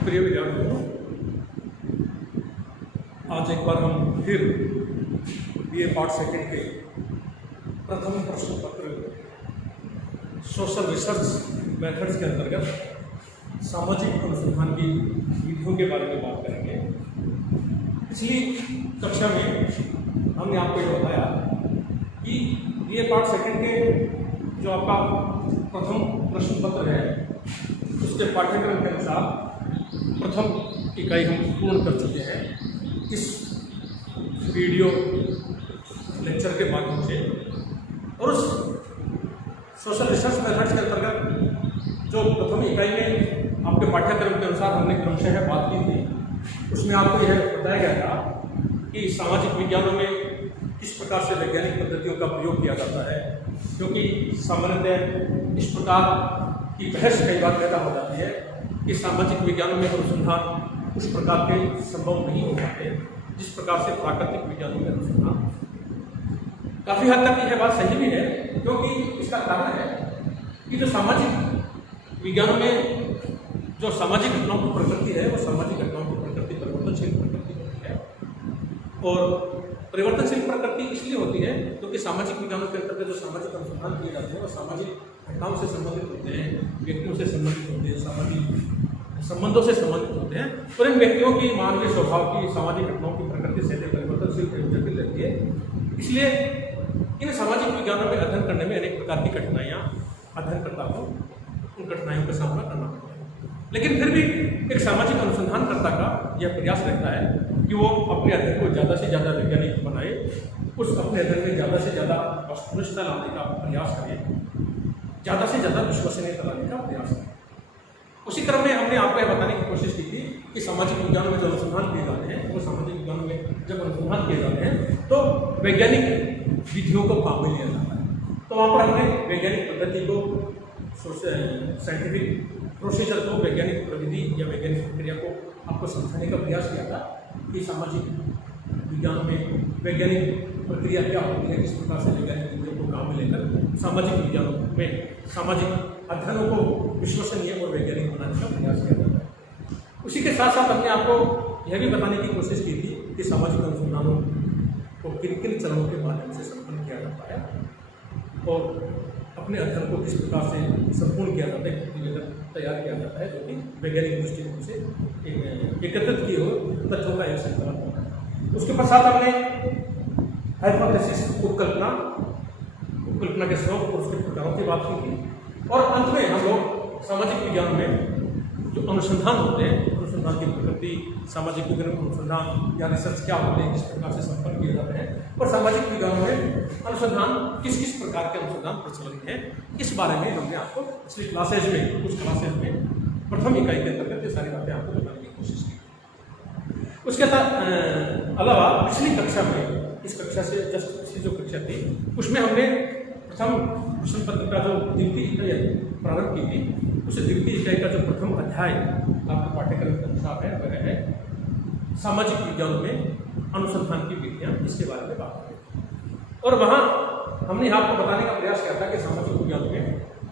प्रिय विद्यार्थियों, आज एक बार हम फिर बीए पार्ट सेकेंड के प्रथम प्रश्न पत्र सोशल रिसर्च मेथड्स के अंतर्गत सामाजिक अनुसंधान की विधियों के बारे में बात करेंगे। पिछली कक्षा में हमने आपको ये बताया कि बीए पार्ट सेकेंड के जो आपका प्रथम प्रश्न पत्र है उसके पाठ्यक्रम के अनुसार प्रथम इकाई हम पूर्ण कर चुके हैं इस वीडियो लेक्चर के माध्यम से। और उस सोशल रिसर्च मेथड्स के अंतर्गत जो प्रथम इकाई में आपके पाठ्यक्रम के अनुसार हमने क्रमशः बात की थी, उसमें आपको यह बताया गया था कि सामाजिक विज्ञानों में किस प्रकार से वैज्ञानिक पद्धतियों का प्रयोग किया जाता है, क्योंकि सामान्यतः इस प्रकार की बहस कई बार पैदा हो जाती है कि सामाजिक विज्ञानों में अनुसंधान उस प्रकार के संभव नहीं हो पाते जिस प्रकार से प्राकृतिक विज्ञानों में अनुसंधान। काफ़ी हद तक यह बात सही भी है, क्योंकि इसका कारण है कि जो सामाजिक विज्ञानों में जो सामाजिक घटनाओं की प्रकृति है वो सामाजिक घटनाओं की प्रकृति परिवर्तनशील प्रकृति होती है। और परिवर्तनशील प्रकृति इसलिए होती है क्योंकि सामाजिक विज्ञानों के अंतर्गत जो सामाजिक अनुसंधान किए जाते हैं वो सामाजिक घटनाओं से संबंधित होते हैं, व्यक्तियों से संबंधित होते हैं, सामाजिक संबंधों से संबंधित होते हैं। और इन व्यक्तियों की मानवीय स्वभाव की सामाजिक घटनाओं की प्रकृति से परिवर्तनशील जटिल रहती है। इसलिए इन सामाजिक विज्ञानों में अध्ययन करने में अनेक प्रकार की कठिनाइयाँ अध्ययनकर्ता को उन कठिनाइयों का सामना करना पड़ता है। लेकिन फिर भी एक सामाजिक अनुसंधानकर्ता का यह प्रयास रहता है कि वो अपने अध्ययन को ज़्यादा से ज़्यादा वैज्ञानिक बनाए, उस अपने अध्ययन में ज़्यादा से ज़्यादा वस्तुनिष्ठता लाने का प्रयास करें, ज़्यादा से ज़्यादा विश्वसनीयता लाने का प्रयास करें। उसी क्रम में हमने आपको यह बताने की कोशिश की थी कि सामाजिक विज्ञानों में जो अनुसंधान किए जाते हैं वो सामाजिक विज्ञानों में जब अनुसंधान किए जाते हैं तो वैज्ञानिक विधियों को काम में लिया जाता है। तो वहाँ पर हमने वैज्ञानिक पद्धति को, साइंटिफिक प्रोसीजर को, वैज्ञानिक प्रविधि या वैज्ञानिक प्रक्रिया को आपको समझाने का प्रयास किया था कि सामाजिक विज्ञान में वैज्ञानिक प्रक्रिया क्या होती है, किस प्रकार से वैज्ञानिक विधियों को काम में लेकर सामाजिक विज्ञानों में सामाजिक अध्ययनों को विश्वसनीय और वैज्ञानिक बनाने का प्रयास किया जाता है। उसी के साथ साथ हमने आपको यह भी बताने की कोशिश की थी कि सामाजिक अनुसंधानों को किन किन चरणों के माध्यम से संपन्न किया जाता है और अपने अध्ययन को किस प्रकार से संपूर्ण किया जाता है, प्रतिवेदन तैयार किया जाता है जो कि वैज्ञानिक दृष्टिकोण से एकत्रित किए हुए तथ्यों का एक संकलन होता है। उसके पश्चात हमने हाइपोथेसिस, उपकल्पना के स्रोत और उसके प्रकारों की बात की थी। और अंत में हम लोग सामाजिक विज्ञान में जो अनुसंधान होते हैं, अनुसंधान की प्रकृति, सामाजिक विज्ञान अनुसंधान या रिसर्च क्या होते हैं, किस प्रकार से संपन्न किए जाते हैं और सामाजिक विज्ञानों में अनुसंधान किस किस प्रकार के अनुसंधान प्रचलित हैं, इस बारे में हमने आपको पिछली क्लासेज में, कुछ क्लासेज में प्रथम इकाई के अंतर्गत ये सारी बातें आपको बताने की कोशिश की। उसके अलावा पिछली कक्षा में, इस कक्षा से जस्ट पिछली जो कक्षा थी उसमें हमने प्रथम प्रश्न पत्र का जो द्वितीय इकाई प्रारंभ की थी, उस द्वितीय इकाई का जो प्रथम अध्याय आपके पाठ्यक्रम के अनुसार है वह है सामाजिक विज्ञानों में अनुसंधान की विधियाँ, इसके बारे में बात करें। और वहाँ हमने आपको बताने का प्रयास किया था कि सामाजिक विज्ञानों में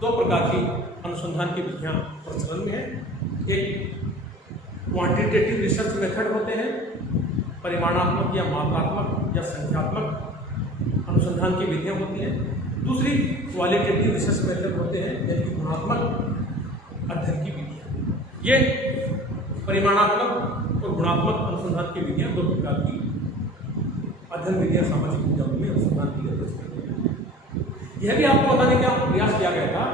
दो प्रकार की अनुसंधान की विधियाँ प्रचलन में है। एक क्वांटिटेटिव रिसर्च मेथड होते हैं, परिमाणात्मक या मात्रात्मक या संख्यात्मक अनुसंधान की विधियाँ होती हैं। दूसरी क्वालिटेटिव रिसर्च मेथड होते हैं, यानी गुणात्मक अध्ययन की विधियाँ। ये परिमाणात्मक और गुणात्मक अनुसंधान की विधियाँ दो प्रकार की अध्ययन विधियाँ सामाजिक विज्ञानों में अनुसंधान की जाती हैं। यह भी आपको बताने का प्रयास किया गया था,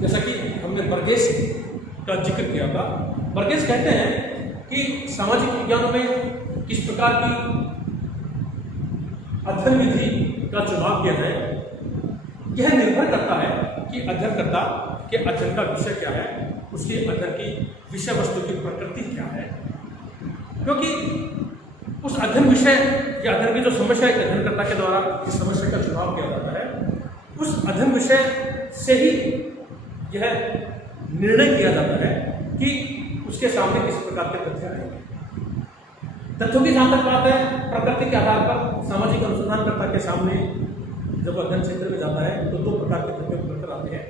जैसा कि हमने बर्गेस का जिक्र किया था। बर्गेस कहते हैं कि सामाजिक विज्ञानों में किस प्रकार की अध्ययन विधि का चुनाव किया जाए, यह निर्भर करता है कि अध्ययनकर्ता के अध्ययन का विषय क्या है, उसके अध्ययन की विषय वस्तु की प्रकृति क्या है। क्योंकि उस अध्ययन विषय या अध्ययन की जो समस्या है, अध्ययनकर्ता के द्वारा जिस समस्या का चुनाव किया जाता है, उस अध्ययन विषय से ही यह निर्णय किया जाता है कि उसके सामने किस प्रकार के तथ्य आएंगे। तथ्यों की जहाँ तक बात है, प्रकृति के आधार पर सामाजिक अनुसंधानकर्ता के सामने जब अध्ययन क्षेत्र में जाता है तो दो प्रकार के तथ्य उभर कर आते हैं।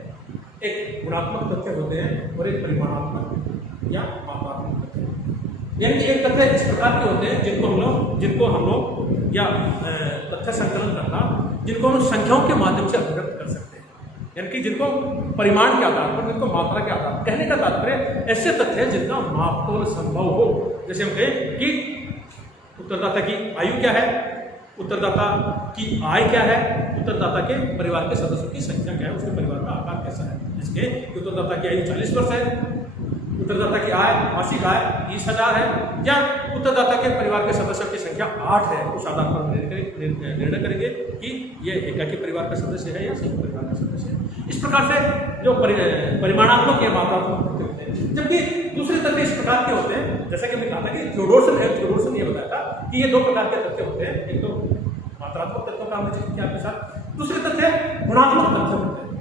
एक गुणात्मक तथ्य होते हैं और एक परिमाणात्मक या मात्रात्मक तथ्य। यानी कि एक तथ्य इस प्रकार के होते हैं जिनको हम लोग या तथ्य संकलन करना, जिनको हम संख्याओं के माध्यम से अभिव्यक्त कर सकते हैं, यानी कि जिनको परिमाण के आधार पर, जिनको मात्रा के आधार पर। कहने का तात्पर्य ऐसे तथ्य हैं जिनका मापतोल संभव हो। जैसे हम कहें कि उत्तरदाता की आयु क्या है, उत्तरदाता की आय क्या है, उत्तरदाता के परिवार के सदस्यों की संख्या क्या है, उसके परिवार का आकार कैसा है। जिसके उत्तरदाता की आयु 40 वर्ष है, उत्तरदाता की आय मासिक आय 30,000 है, या उत्तरदाता के परिवार के सदस्यों की संख्या 8 है, उस आधार पर निर्णय करेंगे कि ये एकाकी परिवार का सदस्य है या संयुक्त परिवार का सदस्य है। इस प्रकार से जो परिमाणात्मक या मात्रात्मक तथ्य होते हैं। जबकि दूसरे तथ्य इस प्रकार के होते हैं, जैसा कि हमने कहा था कि थियोडोरसन ये बताया था कि ये दो प्रकार के तथ्य होते हैं। एक तो मात्रात्मक तथ्यों का हमने जिक्र किया आपके साथ, दूसरे तथ्य गुणात्मक तथ्य होते हैं।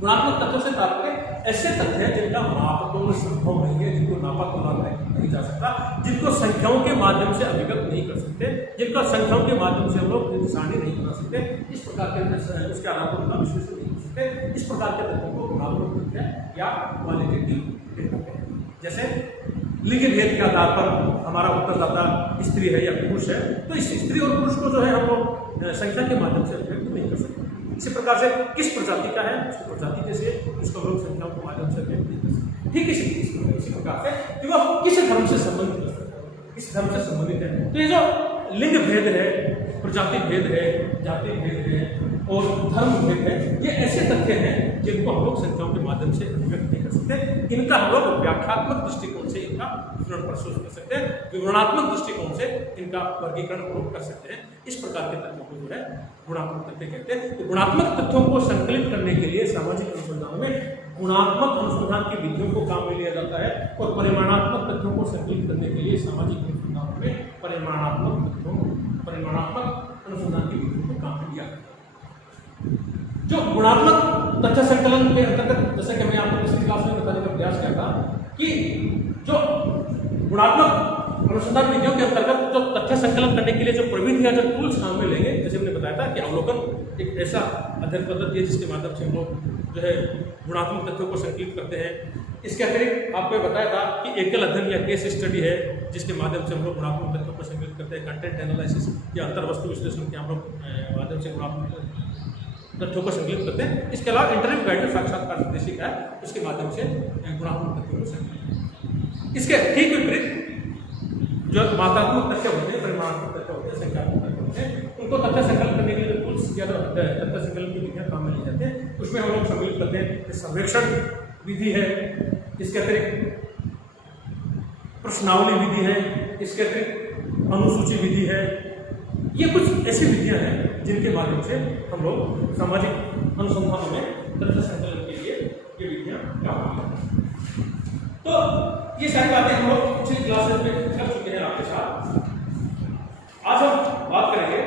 गुणात्मक तथ्यों से तात्पर्य ऐसे तथ्य हैं जिनका मापतोल संभव नहीं है, जिनको नापा तोला नहीं जा सकता, जिनको संख्याओं के माध्यम से अभिव्यक्त नहीं कर सकते, जिनका संख्याओं के माध्यम से हम लोग निशानी नहीं बना सकते, इस प्रकार के उसके आधार पर उनका विश्लेषण नहीं कर सकते। इस प्रकार के तथ्यों को गुणात्मक तथ्य या क्वालिटेटिव कहते हैं। जैसे लिंग भेद के आधार पर हमारा उत्तरदाता स्त्री है या पुरुष है, तो इस स्त्री और पुरुष को जो है हम लोग संख्या के माध्यम से अभिव्यक्त नहीं कर सकते। इसी प्रकार से किस प्रजाति का है, उसकी प्रजाति कैसे, उसको लोग संख्याओं के माध्यम से अभिव्यक्त नहीं कर सकते। ठीक इसी प्रकार से कि वह किस धर्म से संबंधित है, किस धर्म से संबंधित है। तो ये जो लिंग भेद है, प्रजाति भेद है, जाति भेद है और धर्म भेद है, ये ऐसे तथ्य हैं जिनको हम लोग संख्याओं के माध्यम से अभिव्यक्त नहीं कर सकते। इनका हम लोग व्याख्यात्मक दृष्टिकोण से इनका विवरण प्रस्तुत कर सकते हैं, विवरणात्मक दृष्टिकोण से इनका वर्गीकरण हम लोग कर सकते हैं। इस प्रकार के तथ्यों को जो है गुणात्मक तथ्य कहते हैं। तो गुणात्मक तथ्यों को संकलित करने के लिए सामाजिक अनुसंधान में गुणात्मक अनुसंधान की विधियों को काम में लिया जाता है, और परिमाणात्मक तथ्यों को संकलित करने के लिए सामाजिक अनुसंधान में परिमाणात्मक अनुसंधान की विधियों को काम में लिया जाता है। जो गुणात्मक तथ्य संकलन के अंतर्गत, जैसे कि मैंने आपको पिछली क्लास में बताने का प्रयास किया था कि जो गुणात्मक अनुसंधान विधियों के अंतर्गत जो तथ्य संकलन करने के लिए जो प्रविधि या जो टूल्स काम में लेंगे, जैसे हमने बताया था कि अवलोकन एक ऐसा अध्ययन पद्धति है जिसके माध्यम से हम लोग जो है गुणात्मक तथ्यों को संकलित करते हैं। इसके अतिरिक्त आपको बताया था कि एकल अध्ययन या केस स्टडी है, जिसके माध्यम से हम लोग गुणात्मक तथ्यों को संकलित करते हैं। कंटेंट एनालिसिस या अंतर्वस्तु विश्लेषण के हम लोग माध्यम से गुणात्मक तथ्यों को संकलित करते हैं। इसके अलावा इंटरव्यू गाइडेड साक्षात्कार निर्देशिका है, उसके माध्यम से गुणात्मक तथ्यों को संकलित। इसके ठीक विपरीत जो मात्रात्मक तथ्य होते हैं, परिमाणात्मक तथ्य होते हैं, संख्यात्मक तथ्य होते हैं, उनको तथ्य संकलन करने के लिए टूल्स या तथ्य संकलन की विधियां काम में ली जाती हैं। उसमें हम लोग सम्मिलित करते हैं सर्वेक्षण विधि है, इसके अतिरिक्त प्रश्नावली विधि है, इसके अतिरिक्त अनुसूची विधि है। ये कुछ ऐसी विधियां हैं जिनके माध्यम से हम लोग सामाजिक अनुसंधानों में तथ्य संकलन के लिए ये विधियां काम में लाते हैं। तो ये सारी बातें हम लोग पिछली क्लासेस में कर चुके हैं आपके साथ। आज हम बात करेंगे,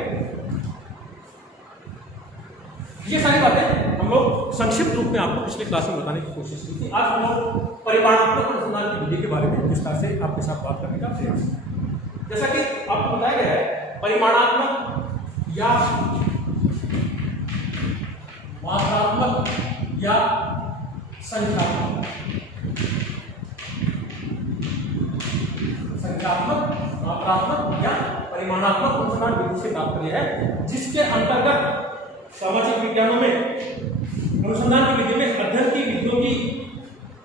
ये सारी बातें हम लोग संक्षिप्त रूप में आपको पिछले क्लास में बताने की कोशिश की थी। आज हम लोग परिमाणात्मक अनुसंधान की विधि के बारे में विस्तार से आपके साथ बात करने का प्रयास करेंगे। जैसा कि आपको बताया गया है, परिमाणात्मक या मात्रात्मक या संख्यात्मक मात्रात्मक या परिमाणात्मक अनुसंधान विधि से तात्पर्य है जिसके अंतर्गत सामाजिक विज्ञानों में अनुसंधान की विधि में अध्ययन की विधियों की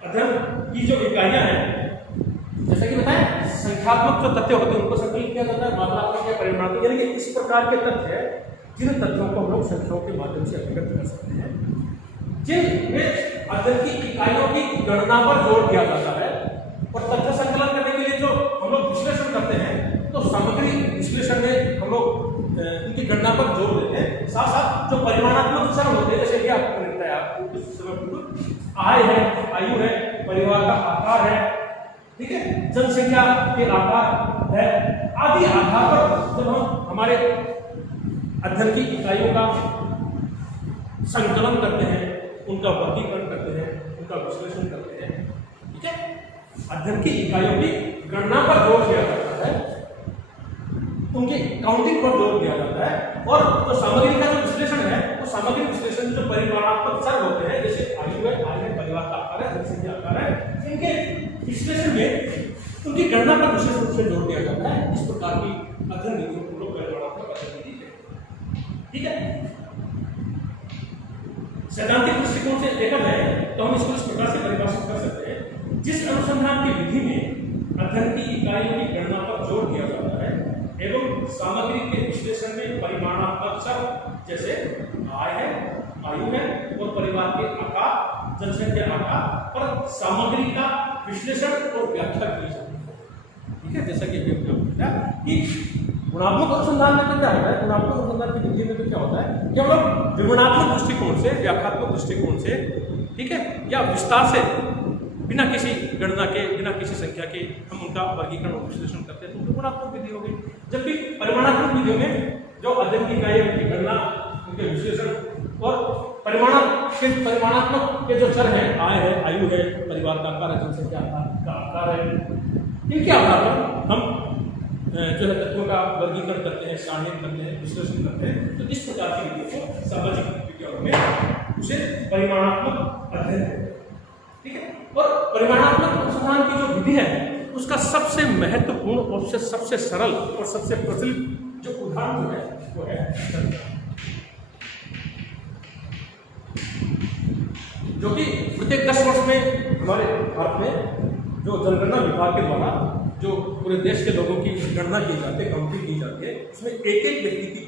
अध्ययन की जो इकाइयां हैं, जैसा कि बताया संख्यात्मक जो तथ्य होते हैं उनको संकलित किया जाता है, मात्रात्मक या परिमाणात्मक, यानी कि इस प्रकार के तथ्य जिन तथ्यों को हम लोग संख्याओं के माध्यम से अभिव्यक्त कर सकते हैं, जिनमें अध्ययन की इकाइयों की गणना पर जोर दिया जाता है। और तथ्य संकलन करने के लिए जो हम लोग विश्लेषण करते हैं, तो सामग्री विश्लेषण में हम लोग उनकी गणना पर जोर देते हैं। साथ साथ जो परिमाणात्मक चर होते हैं, जैसे कि आपको मिलता है, आपको कुछ समय आय है, आयु है, परिवार का आकार है, ठीक है, जनसंख्या के आकार है, आदि आधार पर जब हम हमारे अध्ययन की इकाइयों का संकलन करते हैं, उनका वर्गीकरण करते हैं, उनका विश्लेषण करते हैं, ठीक है, अध्ययन की इकाइयों की गणना पर जोर दिया जाता है, उनकी काउंटिंग पर जोर दिया जाता है। और जो सामग्री का जो विश्लेषण है, तो सामग्री विश्लेषण जो परिमाणात्मक चर होते हैं, जैसे आयु है, आय है, परिवार का आकार है, जनसंख्या आकार है, इनके विश्लेषण में उनकी गणना पर विशेष रूप से जोर दिया जाता है। इस प्रकार की अध्ययन विधियों को लोग परिमाणात्मक अध्ययन विधि कहते हैं। ठीक है, सैद्धांतिक दृष्टिकोण से देखा जाए तो हम इसको इस प्रकार से परिभाषित कर सकते हैं, जिस अनुसंधान की विधि में अध्ययन की इकाइयों की गणना पर जोर दिया जाता है एवं सामग्री के विश्लेषण में परिमाणात्मक शब्द जैसे आय है, आयु है और परिवार के आकार, जनसंख्या आकार पर सामग्री का विश्लेषण और व्याख्या की जाती है। ठीक है, जैसा कि अभी हमने बताया कि गुणात्मक अनुसंधान में तो क्या होता है, गुणात्मक अनुसंधान की विधि में तो क्या होता है कि हम लोग विवरणात्मक दृष्टिकोण से, व्याख्यात्मक दृष्टिकोण से, ठीक है, या विस्तार से बिना किसी गणना के, बिना किसी संख्या के हम उनका वर्गीकरण और विश्लेषण करते हैं तो गुणात्मक विधि हो गई। जबकि परिमाणात्मक विधियों में जो अध्ययन की इकाइयों की गणना, उनके विश्लेषण और परिमाणात्मक के जो चर है, आय है, आयु है, परिवार का आकार है, जनसंख्या का आकार है, इनके आधार पर हम जो है तत्वों का वर्गीकरण करते हैं, सारणीकरण करते हैं, विश्लेषण करते हैं। तो इस प्रकार की विधियों को सामाजिक विज्ञान में उसे परिमाणात्मक अध्ययन है। ठीक है, और परिमाणात्मक अनुसंधान की जो विधि है उसका सबसे महत्वपूर्ण और सबसे सरल और सबसे प्रचलित जो उदाहरण जो है वो है जनगणना, जो कि प्रत्येक 10 वर्ष में हमारे भारत में जो जनगणना विभाग के द्वारा जो पूरे देश के लोगों की गणना की जाती है, गिनती की जाती है, उसमें एक एक व्यक्ति की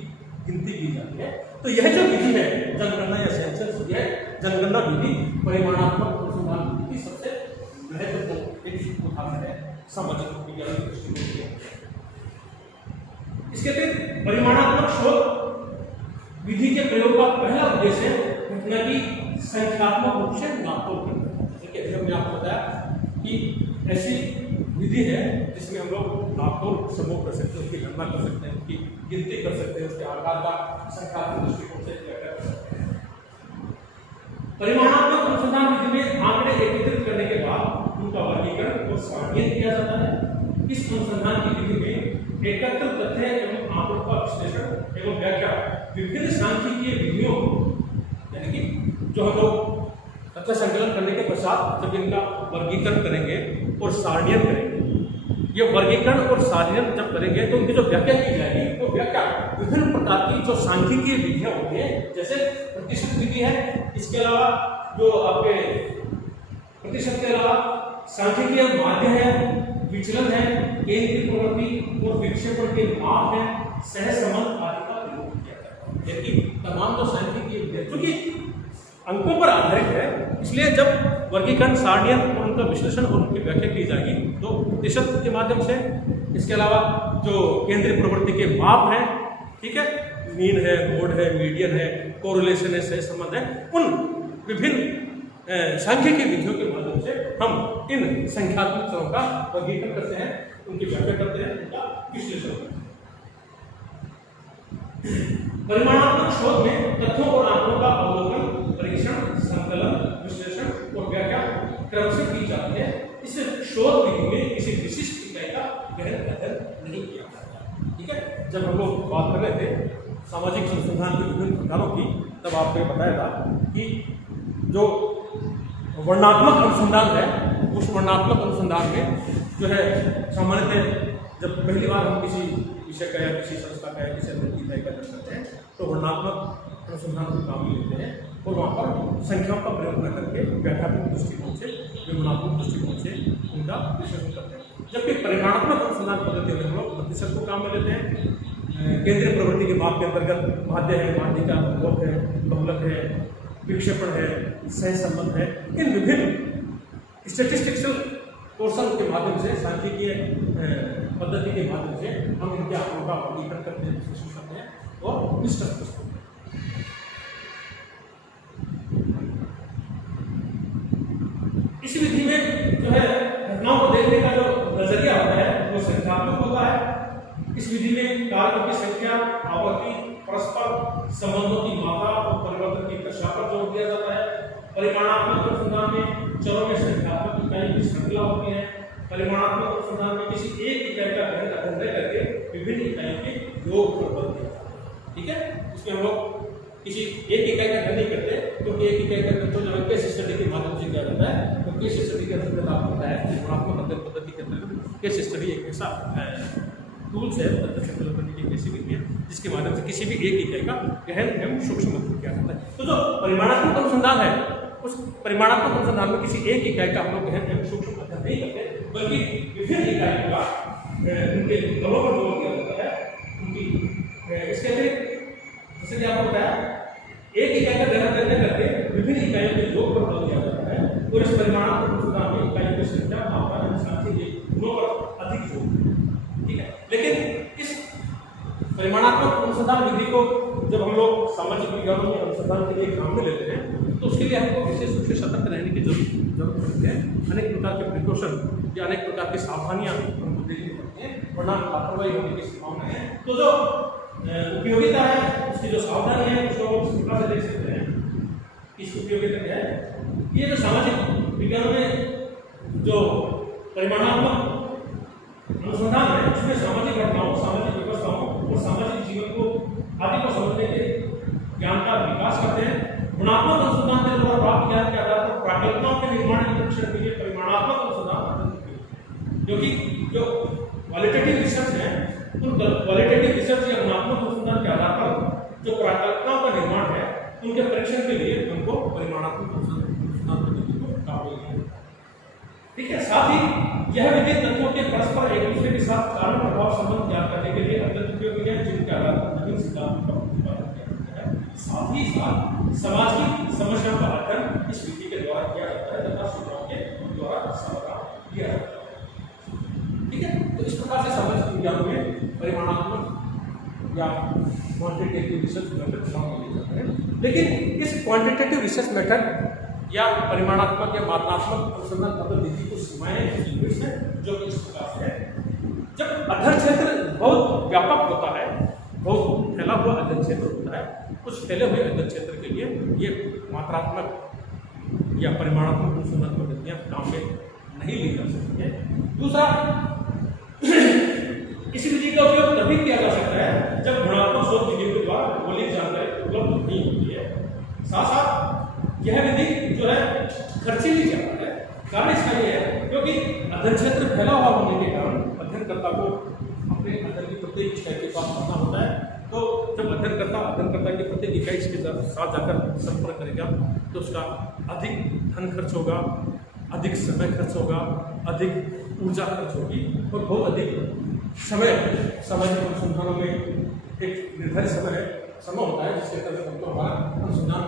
गिनती की जाती है। तो यह जो विधि है जनगणना या सेंसस, यह जनगणना विधि परिमाणात्मक अनुसंधान की सबसे महत्वपूर्ण एक उदाहरण है सामाजिक विज्ञान की दृष्टि से। इसके अतिरिक्त परिमाणात्मक शोध विधि के प्रयोग का पहला उद्देश्य घटना की संख्यात्मक रूप से नापतोल करना है। जैसे कि हमने आपको बताया कि ऐसी विधि है जिसमें हम लोग नापतोल समूह कर सकते हैं, उसकी गणना कर सकते हैं, उसकी गिनती कर सकते हैं, उसके आकार का संख्यात्मक दृष्टिकोण से व्याख्या कर सकते हैं। परिमाणात्मक अनुसंधान विधि में आंकड़े एकत्रित करने के बाद उनका वर्गीकरण और सारणीकरण किया जाता है। इस अनुसंधान की विधि में एकत्र तथ्य एवं आंकड़ों का विश्लेषण एवं व्याख्या विभिन्न सांख्यिकीय विधियों, यानी कि जो हम लोग तथ्य संकलन करने के पश्चात जब इनका वर्गीकरण करेंगे और सारणीकरण करेंगे, ये वर्गीकरण और सारणीकरण जब करेंगे तो उनकी जो व्याख्या की जाएगी वो व्याख्या विभिन्न प्रकार की जो सांख्यिकीय विधियां होती हैं, जैसे प्रतिशत विधि है, इसके अलावा जो आपके प्रतिशत के अलावा सांख्यिकीय माध्य है, विचलन है, केंद्रीय प्रवृत्ति और विक्षेपण के माप है, सहसंबंध आदि का प्रयोग किया जाता है। जबकि तमाम जो सांख्यिकीय विधियां क्योंकि अंकों पर आधारित है, इसलिए जब वर्गीकरण, सारणीकरण और उनका विश्लेषण और उनकी व्याख्या की जाएगी तो प्रतिशत के माध्यम से, इसके अलावा जो केंद्रीय प्रवृत्ति के माप हैं, ठीक है, मीन है, मोड है, मीडियन है, कोरिलेशन है, सहसंबंध है, उन विभिन्न सांख्यिकीय विधियों के माध्यम से हम इन संख्यात्मक चरों का वर्गीकरण करते हैं, उनकी व्याख्या करते हैं, उनका विश्लेषण करते हैं। परिमाणात्मक शोध में तथ्यों और आंकड़ों का अवलोकन, परीक्षण, संकलन, विश्लेषण और व्याख्या क्रम से की जाती है। इस शोध विधि में किसी विशिष्ट इकाई का गहन अध्ययन नहीं किया जाता। ठीक है, जब हम लोग बात कर रहे थे सामाजिक अनुसंधान के विभिन्न प्रकारों की, तब आपको बताया था कि जो वर्णनात्मक अनुसंधान है, उस वर्णनात्मक अनुसंधान में जो है सामान्यतः जब पहली बार हम किसी विषय का या किसी संस्था का या किसी अध्ययन की इकाई का अध्ययन करते हैं तो वर्णनात्मक अनुसंधान को काम में लेते हैं और वहाँ पर संख्याओं का प्रयोग न करके व्याख्यात्मक दृष्टिकोण से, विवरणात्मक दृष्टिकोण से उनका विश्लेषण करते हैं। जबकि परिमाणात्मक अनुसंधान पद्धति में हम लोग प्रतिशत को काम में लेते हैं, केंद्रीय प्रवृत्ति के माप के अंतर्गत माध्य है, माध्यिका, बहुलक है, बहुलक है, विक्षेपण है, सहसंबंध है, इन विभिन्न स्टैटिस्टिक्सल पोर्शन के माध्यम से, सांख्यिकीय पद्धति के माध्यम से हम इनके आंकड़ों का वर्गीकरण करते हैं, विश्लेषण करते हैं और निष्कर्ष करते हैं। इस विधि में जो है घटनाओं को देखने का जो नजरिया होता है वो संख्यात्मक होता है। इस विधि में कारकों की संख्या, आवृत्ति, परस्पर संबंधों की मात्रा और परिवर्तन की दशा पर जोर दिया जाता है। परिमाणात्मक अनुसंधान में चरों में संख्यात्मक इकाई की श्रृंखला होती है। परिमाणात्मक अनुसंधान में किसी एक इकाई का गहन अध्ययन करके विभिन्न इकाइयों के योग पर बल दिया जाता है। ठीक है, इसमें हम लोग किसी एक इकाई का अध्ययन नहीं करते, क्योंकि एक इकाई का अध्ययन तो जो केस स्टडी के माध्यम से किया जाता है, तो केस स्टडी के अंतर्गत आपको पता है गुणात्मक अध्ययन पद्धति के अंतर्गत केस स्टडी एक ऐसा टूल्स है तथ्य संकलन करने की ऐसी विधि है जिसके माध्यम से किसी भी एक इकाई का गहन एवं सूक्ष्म अध्ययन किया जाता है। तो जो परिमाणात्मक अनुसंधान है उस परिमाणात्मक अनुसंधान में किसी एक इकाई का हम लोग गहन एवं सूक्ष्म अध्ययन नहीं करते, बल्कि विभिन्न इकाइयों का उनके अवलोकन किया जाता है। उनकी इसके अतिरिक्त जैसे कि आपको बताया एक इकाई का गहन अध्ययन करके विभिन्न इकाइयों के योग पर बल दिया जाता है और इस परिमाणात्मक अनुसंधान में इकाइयों की संख्या मात्रा के साथ ही गुणों पर अधिक जोर, ठीक है। लेकिन इस परिमाणात्मक अनुसंधान विधि को जब हम लोग सामाजिक विज्ञानों में अनुसंधान के लिए काम में लेते हैं तो उसके लिए हमको विशेष रूप से सतर्क रहने की जरूरत पड़ती है। अनेक प्रकार के प्रिकॉशन या अनेक प्रकार की सावधानियां हमको देखनी पड़ती हैं, वरना लापरवाही होने की संभावना है। तो जो उपयोगिता है उसकी जो सावधानी है उसको इस प्रकार से देख सकते हैं। इस उपयोगिता क्या है, ये जो सामाजिक विज्ञानों में जो परिमाणात्मक अनुसंधान है उसमें सामाजिक घटनाओं, सामाजिक व्यवस्थाओं और सामाजिक जीवन को आदि को समझने के ज्ञान का विकास करते हैं। गुणात्मक अनुसंधान के द्वारा प्राप्त ज्ञान के आधार पर प्राकल्पनाओं के निर्माण के परीक्षण के लिए परिमाणात्मक अनुसंधान, क्योंकि जो क्वालिटेटिव रिसर्च है उन क्वालिटेटिव रिसर्च या गुणात्मक अनुसंधान के आधार पर जो प्राकल्पनाओं का निर्माण है उनके परीक्षण के लिए हमको परिमाणात्मक अनुसंधान पद्धति को अपनाना है, ठीक है। साथ ही यह विधि तत्वों के परस्पर एक दूसरे के साथ कारण प्रभाव संबंध ज्ञात करने के लिए अत्यंत उपयोगी है, जिनके आधार पर नवीन सिद्धांत का प्रतिपादन किया जाता है। साथ ही साथ समाज की समस्याओं का अध्ययन इस विधि के द्वारा किया जाता है तथा सूचनाओं के द्वारा समाधान किया जाता है, ठीक है। तो इस प्रकार से सामाजिक विज्ञान में परिमाणात्मक या क्वांटिटेटिव रिसर्च मेथड काम किए जाते हैं। लेकिन इस क्वांटिटेटिव रिसर्च मेथड या परिमाणात्मक या मात्रात्मक अनुसंधान पद्धति की कुछ सीमाएं हैं जो कि इस प्रकार से है। जब अध्ययन क्षेत्र बहुत व्यापक होता है, बहुत फैला हुआ अध्ययन क्षेत्र होता है, उस फैले हुए अध्ययन क्षेत्र के लिए ये मात्रात्मक या परिमाणात्मक अनुसंधान पद्धतियां काम में नहीं ली जा सकती है। दूसरा, इस विधि का उपयोग तभी किया जा सकता है जब गुणात्मक शोध विधि के द्वारा मौलिक जानकारी उपलब्ध नहीं होती है। साथ साथ यह विधि जो है खर्चीली ज्यादा है। कारण इसका यह है क्योंकि अध्ययन क्षेत्र फैला हुआ होने के कारण अध्ययनकर्ता को अपने अध्ययन की प्रत्येक इकाई के पास पढ़ना होता है। तो जब अध्ययनकर्ता की प्रत्येक इकाई के साथ जाकर संपर्क करेगा तो उसका अधिक धन खर्च होगा, अधिक समय खर्च होगा, अधिक ऊर्जा खर्च होगी और बहुत अधिक समय सामाजिक अनुसंधानों में एक निर्धारित समय होता है जिसके तहत हमको हमारा अनुसंधान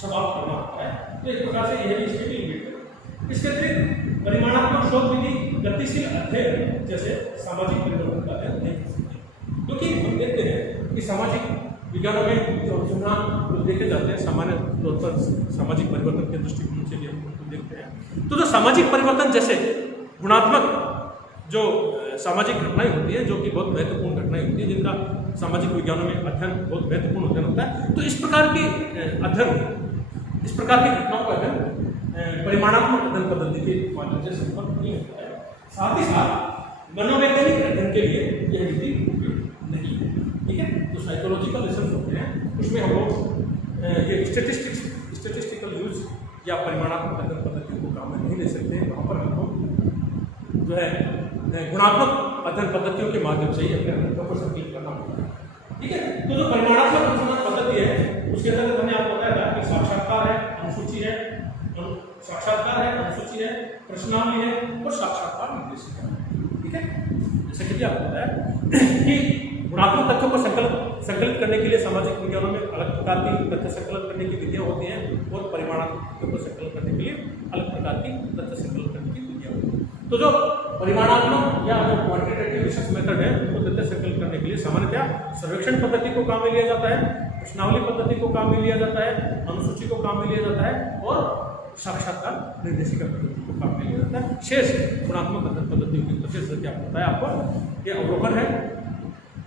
समाप्त करना होता है। तो इस प्रकार से यह भी इसके लिमिट है। इसके अतिरिक्त परिमाणात्मक शोध विधि गतिशील अध्ययन जैसे सामाजिक परिवर्तन का अध्ययन नहीं कर सकती, क्योंकि हम देखते हैं कि सामाजिक विज्ञानों में जो अनुसंधान जो देखे जाते हैं सामान्य तौर पर सामाजिक परिवर्तन के दृष्टिकोण से भी हम उनको देखते हैं। तो जो सामाजिक परिवर्तन जैसे गुणात्मक जो सामाजिक घटनाएं होती है, जो कि बहुत महत्वपूर्ण घटनाएं होती है, जिनका सामाजिक विज्ञानों में अध्ययन बहुत महत्वपूर्ण अध्ययन होता है, तो इस प्रकार की घटनाओं का अध्ययन परिमाणात्मक अध्ययन पद्धति के माध्यम से संभव नहीं होता है। साथ ही साथ मनोवैज्ञानिक अध्ययन के लिए यह विधि उपयुक्त नहीं है, ठीक है। जो साइकोलॉजिकल रिसर्च होते हैं उसमें हम लोग ये स्टेटिस्टिकल यूज या परिमाणात्मक अध्ययन पद्धति को काम में नहीं ले सकते हैं। वहाँ पर हमको जो है गुणात्मक अध्ययन पद्धतियों के माध्यम से ही अपने अध्ययन को संकलित करना होता है, ठीक है। तो जो परिमाणात्मक अनुसंधान पद्धति है उसके अंतर्गत हमने आपको बताया था कि साक्षात्कार है, अनुसूची है, प्रश्नावली है और साक्षात्कार निर्देशिका है, ठीक है। जैसे कि आपको बताया कि गुणात्मक तथ्यों को संकलित करने के लिए सामाजिक विज्ञानों में अलग प्रकार की तथ्य संकलन करने की विधियां होती हैं और परिमाणात्मक तथ्यों को संकलन करने के लिए अलग प्रकार की तथ्य संकलन करने की विधियां होती हैं। तो जो परिमाणात्मक या जो क्वांटिटेटिव रिसर्च मेथड है वो तथ्य संकलन करने के लिए सामान्यतः सर्वेक्षण पद्धति को काम में लिया जाता है, प्रश्नावली पद्धति को काम में लिया जाता है, अनुसूची को काम में लिया जाता है और साक्षात्कार निर्देशिका पद्धति को काम में लिया जाता है। शेष गुणात्मक अध्ययन पद्धतियों की प्रत्यक्ष क्या बताया आपको, ये अवलोकन है,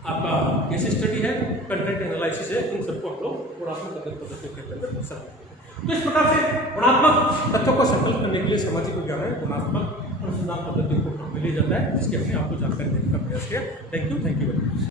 आपका केस स्टडी है, कंटेंट एनालिसिस है, इन सबको हम लोग गुणात्मक अध्ययन पद्धतियों के अंतर्गत सकते हैं। तो इस प्रकार से गुणात्मक तथ्यों को संकलित करने के लिए सामाजिक विज्ञान में गुणात्मक अनुसंधान पद्धति को काम में लिया जाता है, जिसकी हमने आपको जानकारी देने का प्रयास किया। Thank you very much.